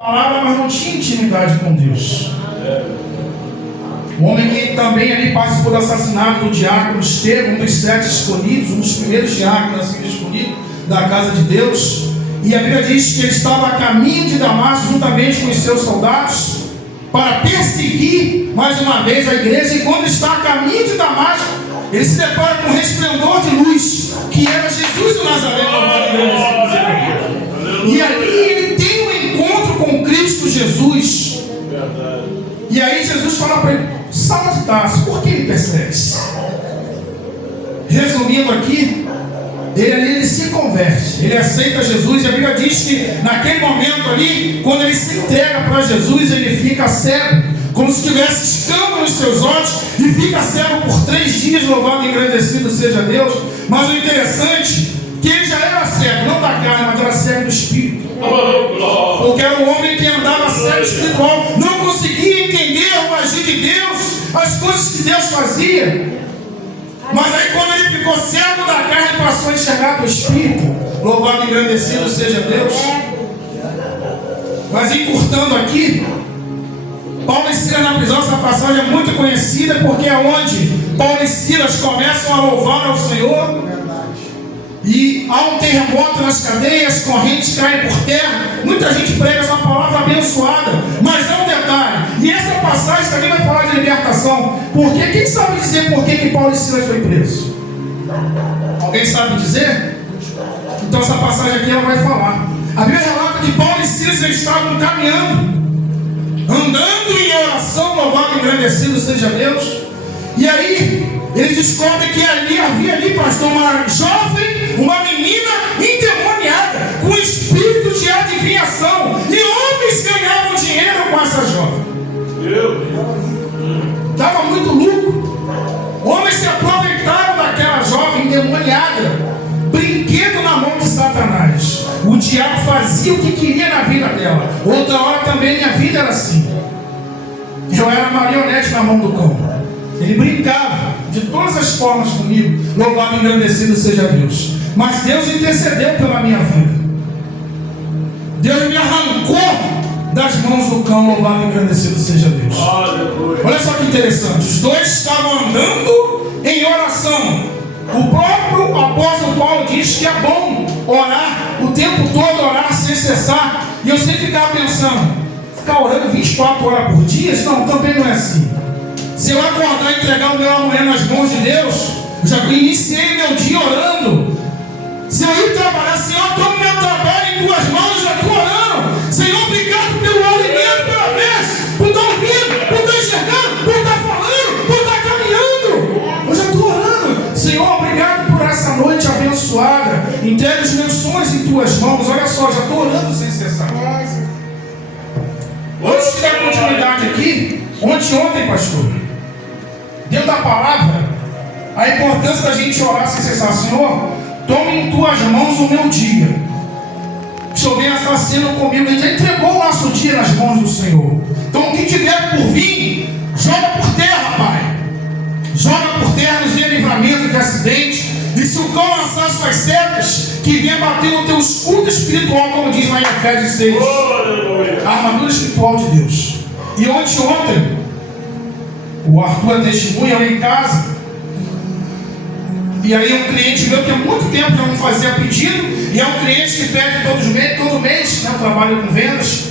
palavra, mas não tinha intimidade com Deus. O homem que também ali participou do assassinato do diácono Estevão, um dos 7 escolhidos, um dos primeiros diáconos assim escolhidos da casa de Deus. E a Bíblia diz que ele estava a caminho de Damasco juntamente com os seus soldados para perseguir mais uma vez a igreja. E quando está a caminho de Damasco, ele se depara com um resplendor de luz, que era Jesus do Nazaré. E ali ele tem um encontro com Cristo Jesus. E aí Jesus fala para ele: Saulo de Tarso, por que me persegues? Resumindo aqui, ele se converte, ele aceita Jesus. E a Bíblia diz que naquele momento ali, quando ele se entrega para Jesus, ele fica cego, como se tivesse escama nos seus olhos, e fica cego por 3 dias. Louvado e agradecido seja Deus. Mas o interessante é que ele já era cego, não da carne, mas era cego do espírito. Porque era um homem que andava cego espiritual, não conseguia entender o agir de Deus, as coisas que Deus fazia. Mas aí quando ele ficou cego da carne, ele passou a enxergar do espírito. Louvado e agradecido seja Deus. Mas encurtando aqui, Paulo e Silas na prisão, essa passagem é muito conhecida, porque é onde Paulo e Silas começam a louvar ao Senhor. E há um terremoto nas cadeias, correntes caem por terra. Muita gente prega essa palavra abençoada, mas é um detalhe. E essa passagem também vai falar de libertação. Porque quem sabe dizer por que Paulo e Silas foi preso? Alguém sabe dizer? Então essa passagem aqui ela vai falar. A Bíblia relata que Paulo e Silas estavam caminhando, andando em oração, louvado e agradecido seja Deus. E aí ele descobre que havia ali, pastor, uma jovem, uma menina endemoniada, com espírito de adivinhação. E homens ganhavam dinheiro com essa jovem. Estava muito lucro. Homens se aproveitaram daquela jovem endemoniada, brinquedo na mão de Satanás. O diabo fazia o que queria na vida dela. Outra hora também minha vida era assim. Eu era marionete na mão do cão. Ele brincava de todas as formas comigo. Louvado e engrandecido seja Deus. Mas Deus intercedeu pela minha vida. Deus me arrancou das mãos do cão. Louvado e engrandecido seja Deus. Olha só que interessante. Os dois estavam andando em oração. O próprio apóstolo Paulo diz que é bom orar o tempo todo, orar sem cessar. E eu sempre ficava pensando, ficar orando 24 horas por dia? Não, também não é assim. Se eu acordar e entregar o meu amanhã nas mãos de Deus, eu já iniciei meu dia orando. Se eu ir trabalhar, Senhor, toma meu trabalho em tuas mãos, eu já estou orando. Senhor, obrigado pelo alimento, pela vez, por estar ouvindo, por estar enxergando, por estar falando, por estar caminhando. Eu já estou orando. Senhor, obrigado por essa noite abençoada. Entrega os meus sonhos em tuas mãos. Olha só, já estou orando sem cessar. Antes de dar continuidade aqui, ontem, pastor, dentro da palavra, a importância da gente orar sem cessar. Senhor, tome em tuas mãos o meu dia. O Senhor venha estar sendo comigo. Ele já entregou o nosso dia nas mãos do Senhor. Então, o que tiver por vir, joga por terra, Pai. Joga por terra, nos dê livramento de acidente. E se o cão lançar suas setas, que venha bater no teu escudo espiritual, como diz lá em Efésios 6. A armadura espiritual de Deus. E ontem, o Arthur é testemunha, eu em casa. E aí um cliente meu que há muito tempo já não fazia pedido. E é um cliente que pede todo mês, né? Eu trabalho com vendas.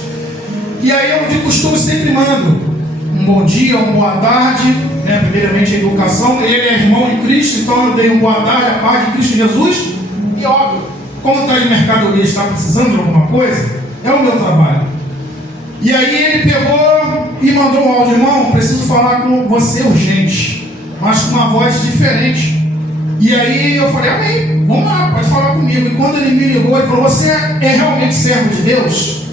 E aí eu de costume sempre mando um bom dia, uma boa tarde, né? Primeiramente a educação. Ele é irmão em Cristo, então eu dei um boa tarde, a paz de Cristo Jesus. E óbvio, como está de mercadoria, está precisando de alguma coisa, é o meu trabalho. E aí ele pegou e mandou um áudio: irmão, preciso falar com você urgente, mas com uma voz diferente. E aí eu falei: amém, vamos lá, pode falar comigo. E quando ele me ligou, ele falou: você é realmente servo de Deus?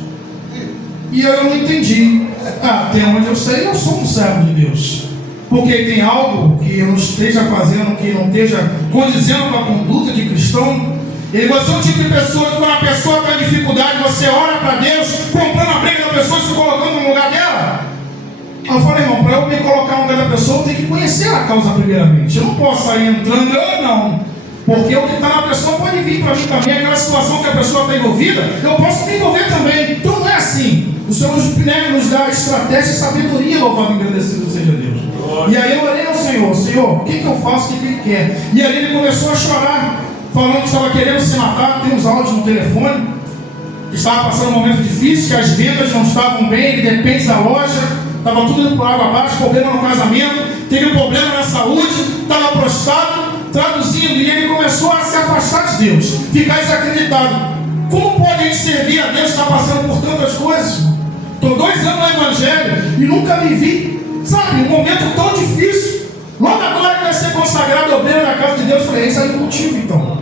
E eu não entendi. Até onde eu sei, eu sou um servo de Deus. Porque tem algo que eu não esteja fazendo, que não esteja condizendo com a conduta de cristão. Ele, você é um tipo de pessoa que quando a pessoa está em dificuldade, você ora para Deus, comprando a briga da pessoa e se colocando no lugar dela. Eu falei: irmão, para eu me colocar no lugar da pessoa, eu tenho que conhecer a causa primeiramente. Eu não posso sair entrando, não. Porque o que está na pessoa pode vir para mim também. Aquela situação que a pessoa está envolvida, eu posso me envolver também. Então não é assim. O Senhor nos dá estratégia e sabedoria, louvado e agradecido seja Deus. E aí eu orei ao Senhor, Senhor, o que eu faço, o que Ele quer? E aí ele começou a chorar, falando que estava querendo se matar. Tem uns áudios no telefone, que estava passando um momento difícil, que as vendas não estavam bem, ele depende da loja, estava tudo indo por água abaixo, problema no casamento, teve um problema na saúde, estava prostrado, traduzindo, e ele começou a se afastar de Deus, ficar desacreditado. Como pode a gente servir a Deus, estar passando por tantas coisas? Estou 2 anos no Evangelho e nunca vivi, sabe, um momento tão difícil. Logo agora que vai ser consagrado obreiro na casa de Deus, eu falei, esse aí é o motivo então.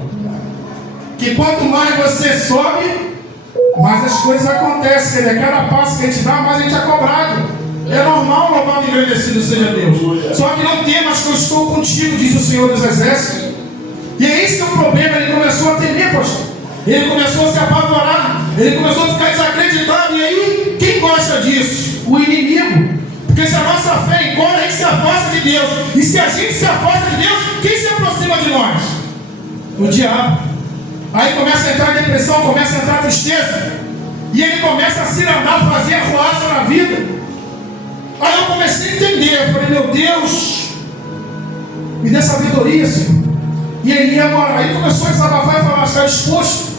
Que quanto mais você sobe, mais as coisas acontecem. Quer dizer, cada passo que a gente dá, mais a gente é cobrado. É normal, louvado e agradecido seja Deus. Só que não temas que eu estou contigo, diz o Senhor dos Exércitos. E é esse que é o problema. Ele começou a temer, pastor. Ele começou a se apavorar. Ele começou a ficar desacreditado. E aí, quem gosta disso? O inimigo. Porque se a nossa fé encolhe, a gente se afasta de Deus. E se a gente se afasta de Deus, quem se aproxima de nós? O diabo. Aí começa a entrar depressão, começa a entrar tristeza. E ele começa a se andar, fazer arruaça na vida. Aí eu comecei a entender. Eu falei, meu Deus, me dê sabedoria, Senhor. E ele ia morar. Aí começou a desabafar e falar, está disposto?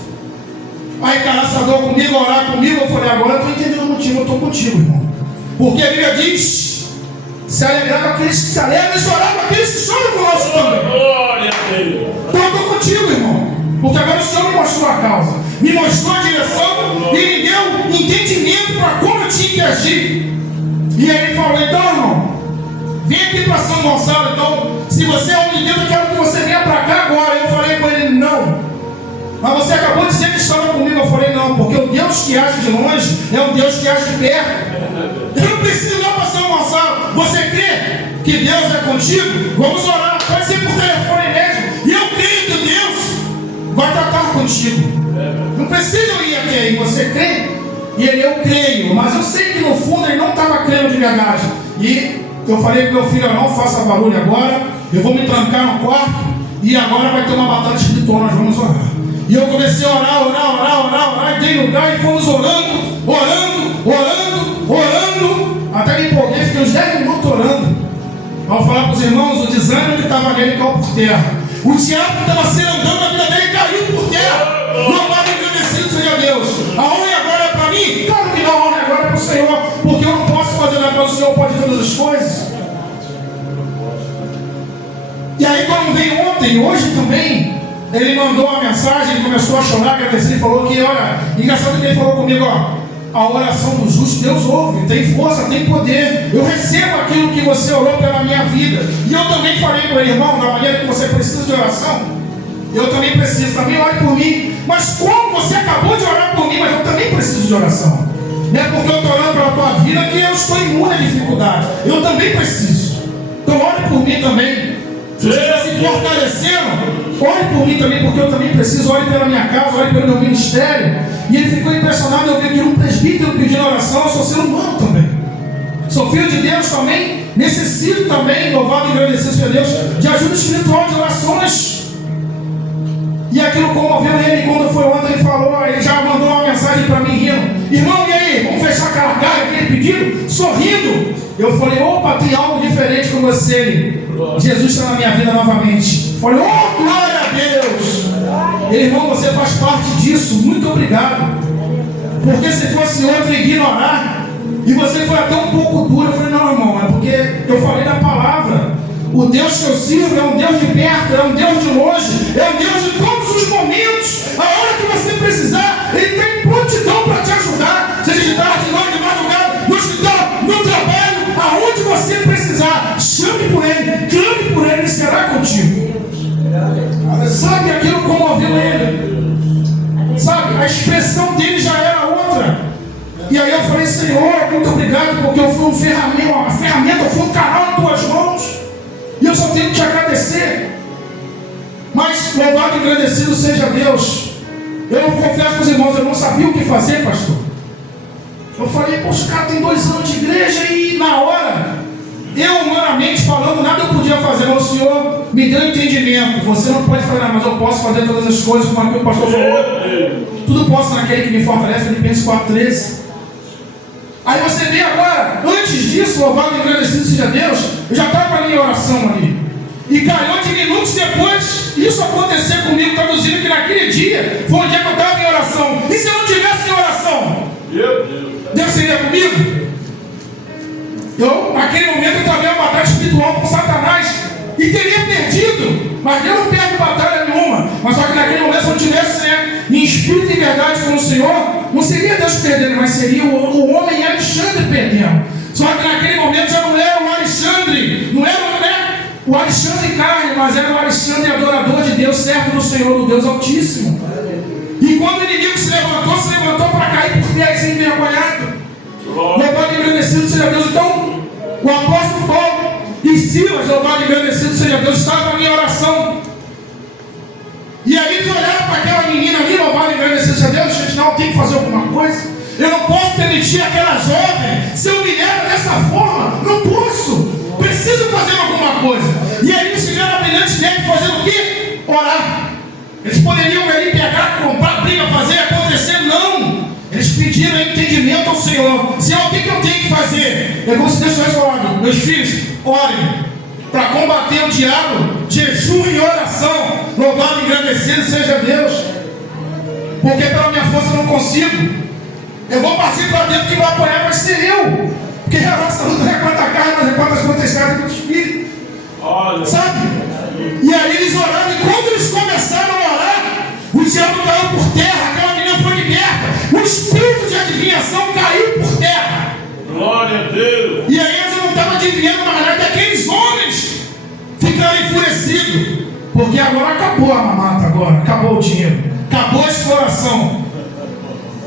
Aí caraçador comigo, orar comigo. Eu falei, agora eu estou entendendo o motivo, eu estou contigo, irmão. Porque a Bíblia diz, se alegrar com aqueles que se alegram e chorar com aqueles que choram conosco também. Glória a Deus. Então eu estou contigo, irmão. Porque agora o Senhor me mostrou a causa, me mostrou a direção e me deu entendimento para como eu tinha que agir. E aí ele falou, então irmão, vem aqui para São Gonçalo, então, se você é homem de Deus, eu quero que você venha para cá agora. Eu falei com ele, não. Mas você acabou de dizer que estava comigo. Eu falei, não, porque o Deus que age de longe é um Deus que age de perto. Eu não preciso ir lá para São Gonçalo. Você crê que Deus é contigo? Vamos orar, pode ser por telefone mesmo. E eu creio que Deus vai tratar contigo. Não precisa eu ir até aí, você crê? E ele, eu creio, mas eu sei que no fundo ele não estava crendo de verdade. E eu falei para meu filho, não faça barulho agora, eu vou me trancar no quarto e agora vai ter uma batalha espiritual, nós vamos orar. E eu comecei a orar, e dei lugar e fomos orando, até me empolguei, fiquei uns 10 minutos orando. Ao falar para os irmãos, o desânimo que estava nele caiu por terra. O diabo que estava se andando na vida dele caiu por terra. Louvado e agradecido seja Deus. A honra e a glória é para mim? Claro que não, a honra e a glória é para o Senhor, porque eu não posso fazer nada, o Senhor pode todas as coisas. E aí quando veio ontem, hoje também, ele mandou uma mensagem, ele começou a chorar, agradecer, e falou que, olha, engraçado que ele falou comigo, ó, a oração do justo Deus ouve, tem força, tem poder, eu recebo aquilo que você orou pela minha vida. E eu também falei com ele, irmão, da maneira que você precisa de oração, eu também preciso, também ore por mim. Mas como você acabou de orar por mim, mas eu também preciso de oração. Não é porque eu estou orando pela tua vida que eu estou imune à dificuldade, eu também preciso. Então ore por mim também. Se você está se fortalecendo, ore por mim também, porque eu também preciso. Ore pela minha casa, ore pelo meu ministério. E ele ficou impressionado. Eu vi aqui um presbítero pedindo oração. Eu sou ser humano também, sou filho de Deus também, necessito também, louvado e agradecido seja Deus, de ajuda espiritual, de orações. E aquilo comoveu ele. Quando foi ontem, ele falou, ele já mandou uma mensagem para mim rindo, irmão, e aí, vamos fechar aquela cara que ele pediu, sorrindo. Eu falei, opa, tem algo diferente com você. Jesus está na minha vida novamente. Eu falei, oh, glória a Deus. Ele, irmão, você faz parte disso, muito obrigado. Porque se fosse outro ignorar, e você foi até um pouco duro. Eu falei, não, irmão, é porque eu falei da palavra. O Deus que eu sirvo é um Deus de perto, é um Deus de longe, é um Deus de todos os momentos. A hora que você precisar, Ele tem prontidão para te ajudar. Seja de tarde, de noite, de madrugada, no hospital, no trabalho, aonde você precisar, chame por Ele, clame por Ele, Ele será contigo. Sabe, aquilo comoveu ele. Sabe, a expressão dele já era outra. E aí eu falei, Senhor, muito obrigado, porque eu fui uma ferramenta, eu fui um canal em tuas mãos. E eu só tenho que te agradecer. Mas louvado e agradecido seja Deus. Eu confesso para os irmãos, eu não sabia o que fazer, pastor. Eu falei, poxa, cara, tem 2 anos de igreja e na hora, eu humanamente falando, nada eu podia fazer. Mas o Senhor me deu entendimento. Você não pode fazer nada, mas eu posso fazer todas as coisas, como aquilo que o pastor falou. Tudo posso naquele que me fortalece, Filipenses 4,13. Aí você vê agora, antes disso, louvado e agradecido seja Deus, eu já estava ali em oração ali. E calhou de minutos depois, isso acontecer comigo, traduzindo que naquele dia, foi o dia que eu estava em oração. E se eu não tivesse em oração? Meu Deus. Deus seria comigo? Eu, naquele momento, eu estava em uma batalha espiritual com Satanás e teria perdido. Mas Deus não perde batalha nenhuma. Mas só que naquele momento, se eu tivesse em espírito e verdade com o Senhor, não seria Deus perdendo, mas seria o homem Alexandre perdendo. Só que naquele momento já não era o Alexandre, não era o Alexandre carne, mas era o Alexandre adorador de Deus, servo do Senhor, do Deus Altíssimo. E quando o inimigo se levantou para cair por terra e ser envergonhado. Louvado e agradecido seja Deus. Então, o apóstolo Paulo e Silas, louvado e agradecido seja Deus, estavam em oração. E aí eles olharam para aquela menina ali, louvado e agradecido seja Deus, gente, não, tem que fazer alguma coisa. Eu não posso permitir aquela jovem ser humilhada dessa forma. Não posso. Preciso fazer alguma coisa. E aí eles tiveram a brilhante ideia de fazer o quê? Orar. Eles poderiam ali pegar, comprar briga, fazer acontecer. Não. Eles pediram entendimento ao Senhor. Senhor, o que eu tenho que fazer? É como se Deus tivesse falado: meus filhos, orem para combater o diabo, jejum e oração. Louvado e agradecido seja Deus. Porque pela minha força eu não consigo. Eu vou partir para dentro, que vai apoiar vai ser eu. Porque a nossa luta não é contra a carne, mas é contra as potestades do Espírito. Sabe? E aí eles oraram, e quando eles começaram a orar, o diabo caiu por terra, aquela menina foi liberta. O espírito de adivinhação caiu por terra. Glória a Deus. E aí eles não estavam adivinhando mais nada, aqueles homens ficaram enfurecidos. Porque agora acabou a mamata, acabou o dinheiro, acabou a exploração.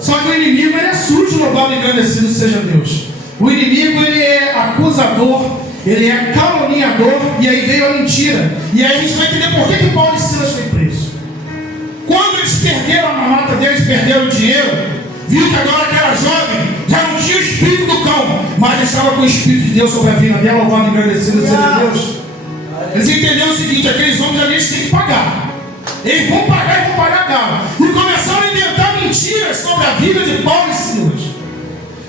Só que o inimigo, ele é sujo, louvado e agradecido seja Deus. O inimigo, ele é acusador, ele é caluniador, e aí veio a mentira. E aí a gente vai entender por que Paulo e Silas foi preso. Quando eles perderam a mamata deles, perderam o dinheiro, viu que agora aquela jovem já não tinha o espírito do cão, mas estava com o espírito de Deus sobre a vida dela, louvado e agradecido seja Deus. Eles entenderam o seguinte: aqueles homens ali têm que pagar. Eles vão pagar e vão pagar caro. E começaram a inventar mentiras sobre a vida de Paulo e Silas.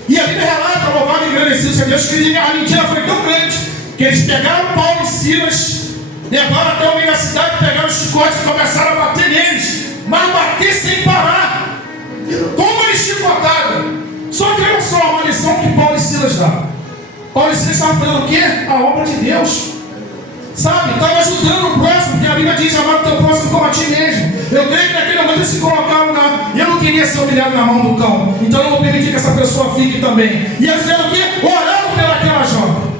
E a Bíblia relata, louvado e agradecido seja Deus, que a mentira foi tão grande que eles pegaram Paulo e Silas, levaram até o meio da cidade, pegaram os chicotes e começaram a bater neles, mas bater sem parar. Como eles chicotaram. Só que olha só a maldição que Paulo e Silas dão. Paulo e Silas estavam fazendo o quê? A obra de Deus. Sabe? Estava ajudando o próximo, porque a Bíblia diz: amar o teu próximo como a ti mesmo. Eu creio que naquele momento eles se colocaram eu não queria ser humilhado na mão do cão, então eu não vou permitir que essa pessoa fique também. E eles fizeram o quê? Oraram pelaquela jovem.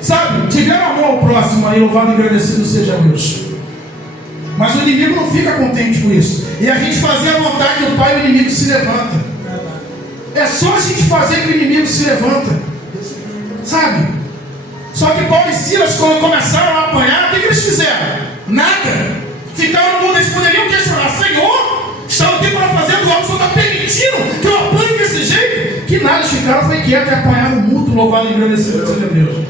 Sabe? Tiveram amor ao próximo aí, louvado e agradecido seja Deus. Mas o inimigo não fica contente com isso. E a gente fazer a vontade do Pai, o inimigo se levanta. É só a gente fazer que o inimigo se levanta. Sabe? Só que Paulo e Silas, quando começaram a apanhar, o que eles fizeram? Nada. Ficaram no mundo, eles poderiam questionar: Senhor, estão aqui para fazer o que o Senhor está permitindo que eu apanhe desse jeito? Que nada, eles ficaram foi quieto e apanharam muito, louvado e agradecido seja Deus.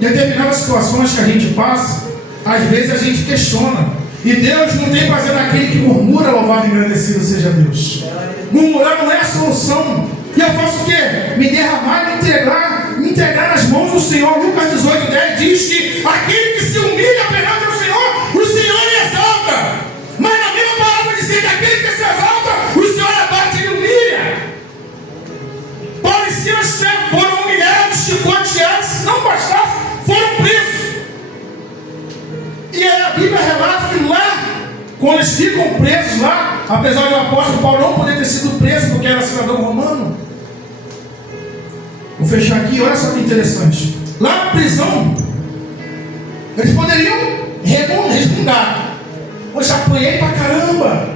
Determinadas situações que a gente passa, às vezes a gente questiona. E Deus não tem prazer naquele que murmura, louvado e agradecido seja Deus. Murmurar não é a solução. E eu faço o quê? Me derramar e me entregar nas mãos do Senhor. Lucas 18:10 diz que aquele que se humilha perante o Senhor lhe exalta. Mas na mesma palavra diz que aquele que se exalta, o Senhor abate e lhe humilha. Paulo e Silas foram humilhados, chicoteados, se não bastasse, foram presos. E aí a Bíblia relata que lá, quando eles ficam presos lá, apesar do apóstolo Paulo não poder ter sido preso porque era cidadão romano. Vou fechar aqui, olha só que interessante. Lá na prisão, eles poderiam resmungar: poxa, apanhei pra caramba,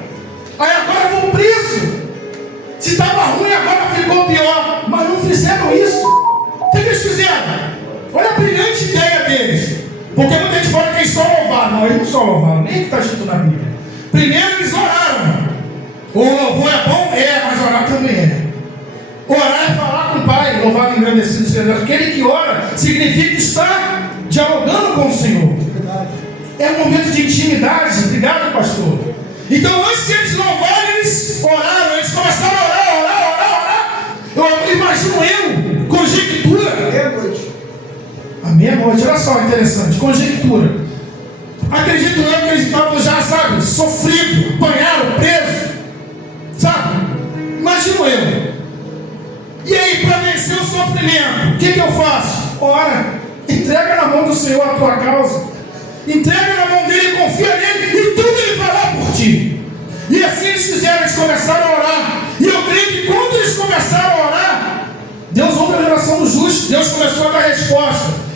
aí agora eu vou preso. Se estava ruim, agora ficou pior. Mas não fizeram isso. O que eles fizeram? Olha a brilhante ideia deles. Porque muita gente fala que eles só louvaram. Não, eles não só louvaram, nem que está escrito na Bíblia. Primeiro eles oraram. O louvor é bom? É, mas orar também é. Orar é falar com o Pai, louvado e agradecido seja Deus. Aquele que ora significa estar dialogando com o Senhor. É um momento de intimidade. Obrigado, pastor. Então, antes de eles louvarem, eles oraram. Eles começaram a orar. Eu imagino Imagino eu, conjectura. Meia-noite. À meia-noite, olha só, interessante, conjectura. Acredito eu que eles estavam já, sabe, sofrido, apanharam, preso, sabe? Imagino eu. E aí, para vencer o sofrimento, o que eu faço? Ora, entrega na mão do Senhor a tua causa, entrega na mão dele, confia nele, e tudo ele fará por ti. E assim eles fizeram, eles começaram a orar. E eu creio que quando eles começaram a orar, Deus ouve a oração do justo, Deus começou a dar resposta.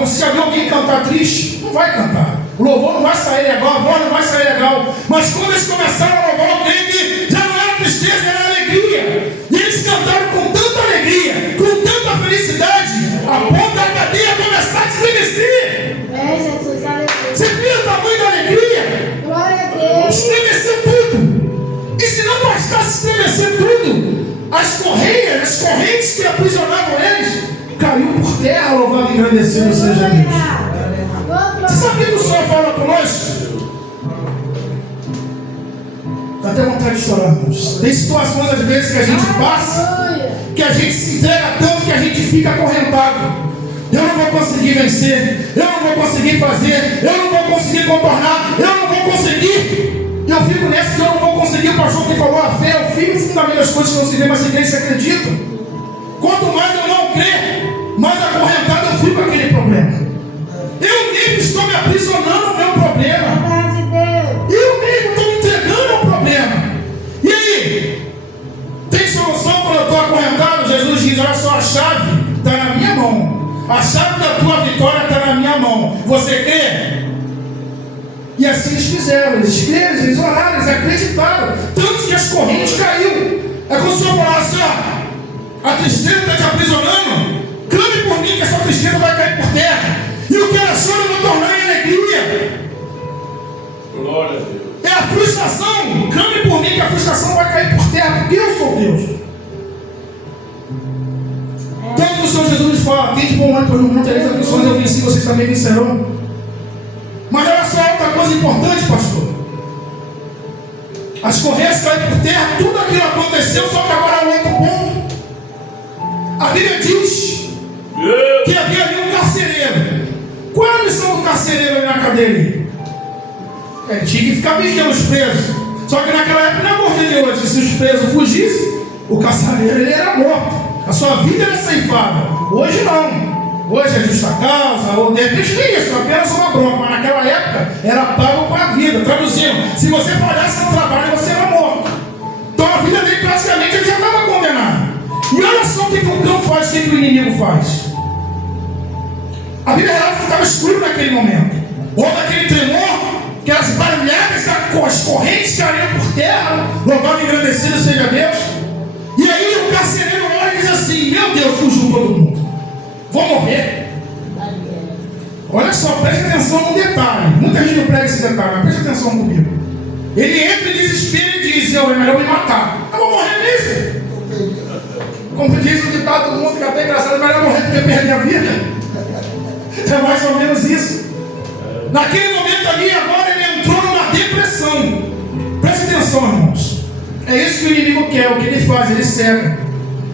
Você já viu alguém cantar triste? Não vai cantar. O louvor não vai sair legal, a voz não vai sair legal. Mas quando eles começaram a louvar, eu creio que já não era tristeza, era alegria. E eles cantaram com tanta alegria, com tanta felicidade, a ponto da cadeia começar a estremecer. Jesus, aleluia. Você viu o tamanho da alegria? Glória a Deus. Estremeceu tudo. E se não bastasse estremecer tudo, as correntes que aprisionavam eles, caiu por terra, louvado e agradecido seja Deus. Você sabe o que o Senhor fala conosco? Dá até vontade de chorar, irmãos. Tem situações às vezes que a gente passa, que a gente se entrega tanto que a gente fica acorrentado. Eu não vou conseguir vencer, eu não vou conseguir fazer, eu não vou conseguir contornar, eu não vou conseguir. E eu fico nessa que eu não vou conseguir. O pastor que falou, a fé é o fim e o fundamento das coisas que não se vê, mas se crê e se acredita. Quanto mais eu não crer, mais acorrentado eu fico com aquele problema. Eu mesmo estou me aprisionando ao meu problema. Eu mesmo estou me entregando ao problema. E aí? Tem solução quando eu estou acorrentado? Jesus diz, olha só, a chave está na minha mão. A chave da tua vitória está na minha mão. Você crê? E assim eles fizeram. Eles creram, eles oraram, eles acreditaram. Tanto que as correntes caíram. É como se eu falasse, ó, a tristeza está te aprisionando. Clame por mim que essa tristeza vai cair por terra. E o que era choro eu vou tornar em alegria. Glória a Deus. É a frustração. Clame por mim que a frustração vai cair por terra, porque eu sou Deus. Tanto que o Senhor Jesus fala, tem de bom ânimo, pois no mundo tereis aflições, eu venci, vocês também vencerão. Mas olha só outra coisa importante, pastor. As correntes caíram por terra, tudo aquilo aconteceu, só que agora há um outro ponto. A Bíblia diz que havia ali um carcereiro. Qual é a missão do carcereiro ali na cadeia? Ele tinha que ficar vigiando os presos. Só que naquela época não é morte de hoje. Se os presos fugissem, o carcereiro ele era morto. A sua vida era ceifada. Hoje não. Hoje é justa causa, ou de repente nem isso, apenas uma bronca. Mas naquela época era pago para a vida. Traduzindo, se você falhasse no trabalho, você era morto. Então a vida dele praticamente ele já estava condenado. E olha só o que o cão faz, o que o inimigo faz. A Bíblia relata que estava escuro naquele momento. Houve aquele tremor, que as barulhadas, as correntes caíram por terra, louvado e agradecido seja Deus. E aí o carcereiro olha e diz assim, meu Deus, fugiu todo mundo. Vou morrer. Olha só, preste atenção num detalhe. Muita gente não prega esse detalhe, mas preste atenção comigo. Ele entra em desespero e diz, é melhor me matar. Eu vou morrer mesmo. Como diz o ditado do mundo, que é até engraçado, é melhor morrer do que perder a vida. É mais ou menos isso. Naquele momento ali, agora ele entrou numa depressão. Preste atenção, irmãos. É isso que o inimigo quer, o que ele faz, ele cega.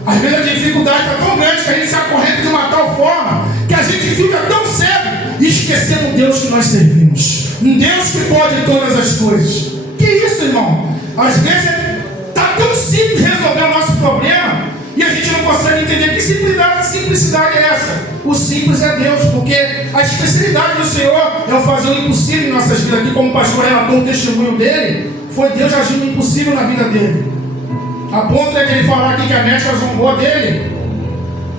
Às vezes a dificuldade está tão grande que a gente se acorrenta de uma tal forma que a gente fica tão cego e esquecendo o Deus que nós servimos. Um Deus que pode todas as coisas. Que isso, irmão? Às vezes está tão simples resolver o nosso problema e a gente não consegue entender que simplicidade é essa. O simples é Deus, porque a especialidade do Senhor é o fazer o impossível em nossas vidas. Aqui, como o pastor relatou o testemunho dele, foi Deus agindo o impossível na vida dele. A ponto de ele falar aqui que a médica zombou dele,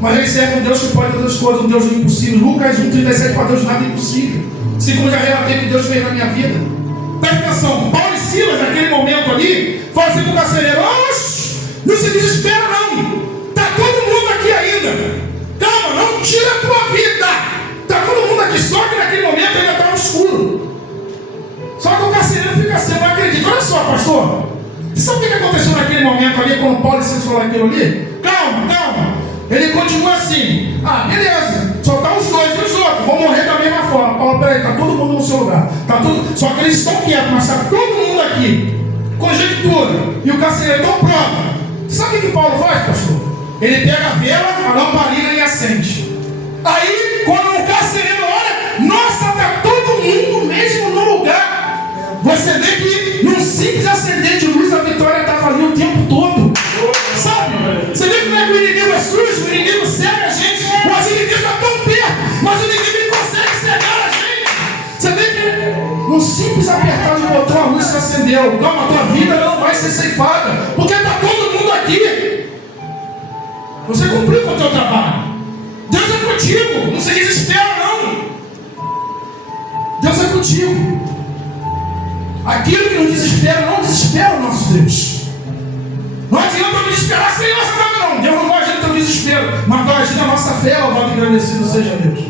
mas ele serve um Deus que pode todas as coisas, um Deus do impossível. Lucas 1,37, para Deus nada é impossível. Segundo já relatei que Deus fez na minha vida. Presta atenção, Paulo e Silas, naquele momento ali, falam assim para o carcereiro, não se desespera não, está todo mundo aqui ainda, calma, não tira a tua vida, está todo mundo aqui, só que naquele momento ainda estava escuro. Só que o carcereiro fica assim, não acredita. Olha só, pastor, sabe o que aconteceu naquele momento ali, quando Paulo e Silas falaram aquilo ali? Calma, ele continua assim, beleza, só está os dois e os outros, vão morrer da mesma forma. Paulo, peraí, está todo mundo no seu lugar, só que eles estão quietos, mas está todo mundo aqui, conjectura, e o carcereiro, então prova. Sabe o que Paulo faz, pastor? Ele pega a vela, a lamparina e acende. Aí, quando o carcereiro olha, nossa, está todo mundo mesmo no lugar. Você vê que num simples acender de luz a vitória estava ali o tempo todo. Sabe? Você vê como é que o inimigo é sujo, o inimigo cega a gente, mas o inimigo está tão perto, mas o inimigo ele consegue cegar a gente. Você vê que num simples apertar de botão a luz se acendeu. Calma, a tua vida não vai ser ceifada, porque está todo mundo aqui. Você cumpriu com o teu trabalho. Deus é contigo, não se desespera não. Deus é contigo. Aquilo que nos desespera não desespera o nosso Deus. Não adianta eu me desesperar sem nossa cama não. Deus não vai agir no teu desespero, mas vai agir na nossa fé, louvado e agradecido seja Deus.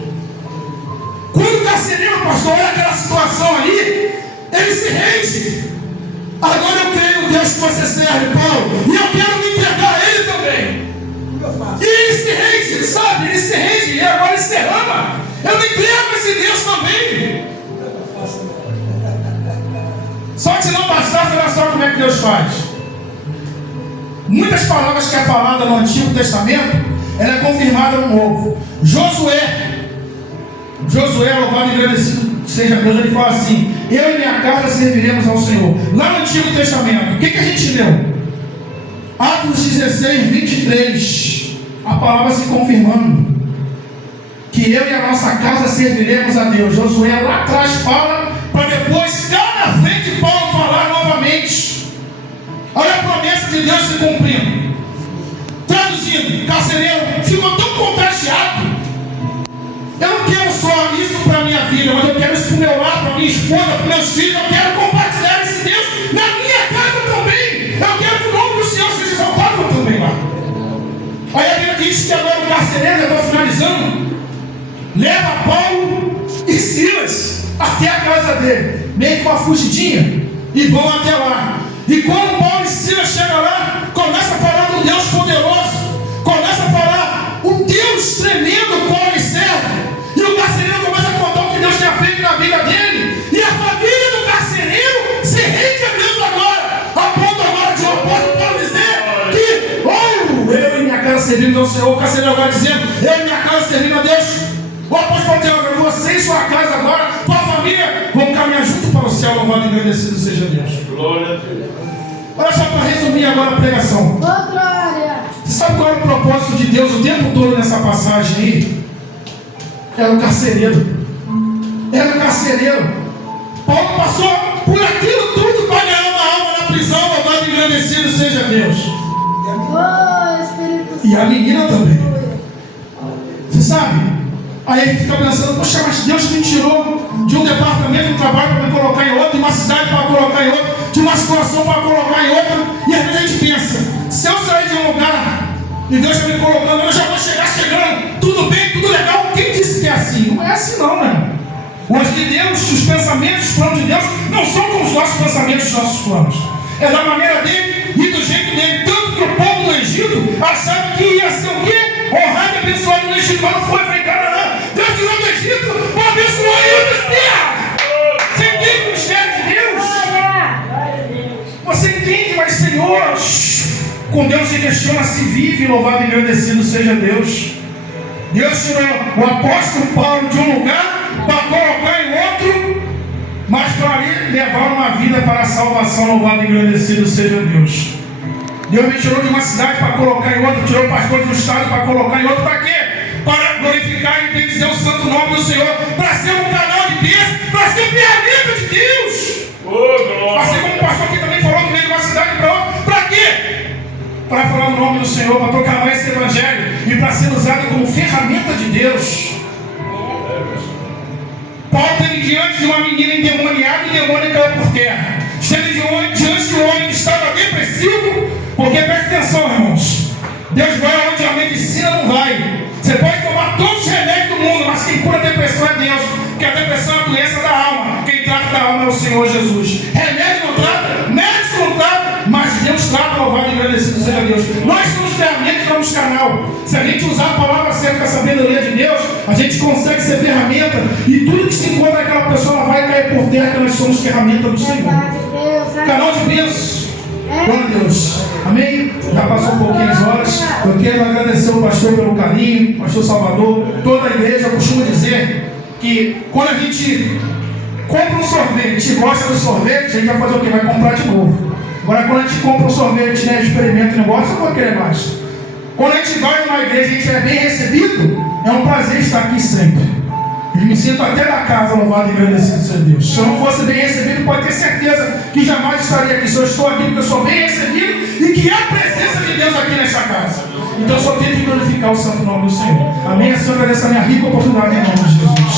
Quando o carcereiro, pastor, olha aquela situação ali, ele se rende. Agora eu creio no Deus que você serve, Paulo, e eu quero me entregar a Ele também. E ele se rende, ele sabe, ele se rende, e agora ele se derrama. Eu me entrego a esse Deus também. Só que se não bastasse, olha só como é que Deus faz. Muitas palavras que é falada no Antigo Testamento, ela é confirmada no Novo. Josué, louvado e agradecido seja Deus, ele fala assim: eu e minha casa serviremos ao Senhor. Lá no Antigo Testamento, o que a gente leu? Atos 16, 23, a palavra se confirmando que eu e a nossa casa serviremos a Deus. Josué lá atrás fala, para depois cá na frente Paulo falar novamente. Olha a promessa de Deus se cumprindo. Traduzindo, carcereiro ficou tão contagiado. Eu não quero só isso para a minha vida, mas eu quero isso para o meu lar, para a minha esposa, para os meus filhos. Eu quero compartilhar esse Deus na minha casa também. Eu quero que o nome do Senhor seja exaltado também lá. Aí a Bíblia diz que agora o carcereiro, eu estou finalizando, leva Paulo e Silas até a casa dele, meio com uma fugidinha, e vão até lá. E quando Paulo e Silas chegam lá, começa a falar do Deus poderoso, começa a falar o Deus tremendo qual ele serve. E o carcereiro começa a contar o que Deus tinha feito na vida dele. E a família do carcereiro se rende a Deus agora, a ponto agora de o apóstolo Paulo dizer que eu e minha casa servimos ao Senhor. O carcereiro agora dizendo, eu e minha casa servimos a Deus. O apóstolo Paulo agora, você e sua casa agora, tua família, vão caminhar junto para o céu, louvado e agradecido seja Deus. Glória a Deus. Olha só, para resumir agora a pregação. Você sabe qual era o propósito de Deus o tempo todo nessa passagem aí? Era o carcereiro. Era o carcereiro. Paulo passou por aquilo tudo para ganhar uma alma na prisão, louvado e agradecido seja Deus. E a menina também. Você sabe? Aí ele fica pensando, poxa, mas Deus me tirou de um departamento de trabalho para me colocar em outro, de uma cidade para colocar em outro, de uma situação para colocar em outra. E às vezes a gente pensa, se eu sair de um lugar e Deus está me colocando, eu já vou chegar chegando, tudo bem, tudo legal. Quem disse que é assim? Não é assim não, né? Os de Deus, os pensamentos, os planos de Deus, não são como os nossos pensamentos, os nossos planos. É da maneira dele e do jeito dele. Tanto que o povo do Egito achava que ia ser o quê? Honrado e abençoado no Egito, mas não foi, foi em Canaã. Deus tirou do Egito para abençoar ele dos terras. Você entende o mistério de Deus? Você entende, mas Senhor, com Deus se questiona, se vive, louvado e agradecido seja Deus. Deus tirou o apóstolo Paulo de um lugar para colocar em outro, mas para levar uma vida para a salvação, louvado e agradecido seja Deus. Deus me tirou de uma cidade para colocar em outra, tirou o pastor de um estado para colocar em outro, para quê? Para glorificar e bendizer o santo nome do Senhor, para ser um canal de bênção, para ser ferramenta de Deus. Assim como o pastor aqui também falou no meio de uma cidade para outra, para quê? Para falar o nome do Senhor, para proclamar esse evangelho e para ser usado como ferramenta de Deus. Paulo esteve diante de uma menina endemoniada e o demônio caiu por terra. Esteve diante de um homem que estava depressivo, porque preste atenção, irmãos, Deus vai onde a medicina não vai. Você pode tomar todos os remédios do mundo, mas quem cura a depressão é Deus, porque a depressão é a doença da alma. Quem trata da alma é o Senhor Jesus. Remédio não trata, médico não trata, mas Deus trata, louvado e agradecido seja Deus. Nós somos ferramentas, somos canal. Se a gente usar a palavra certa com a sabedoria de Deus, a gente consegue ser ferramenta, e tudo que se encontra naquela pessoa ela vai cair por terra, porque nós somos ferramenta do Senhor. Canal de bênção. Glória a Deus. Amém? Já passou um pouquinho as horas. Eu quero agradecer o pastor pelo carinho, pastor Salvador, toda a igreja. Eu costumo dizer que quando a gente compra um sorvete e gosta do sorvete, a gente vai fazer o quê? Vai comprar de novo. Agora, quando a gente compra um sorvete, né, experimenta e não gosta, eu vou querer mais. Quando a gente vai numa igreja e a gente é bem recebido, é um prazer estar aqui sempre. Eu me sinto até da casa louvado e agradecido, Senhor Deus. Se eu não fosse bem recebido, pode ter certeza que jamais estaria aqui. Se eu estou aqui porque eu sou bem recebido e que há a presença de Deus aqui nessa casa. Então eu só tenho que glorificar o santo nome do Senhor. Amém? Assim eu agradeço a minha rica oportunidade em nome de Jesus.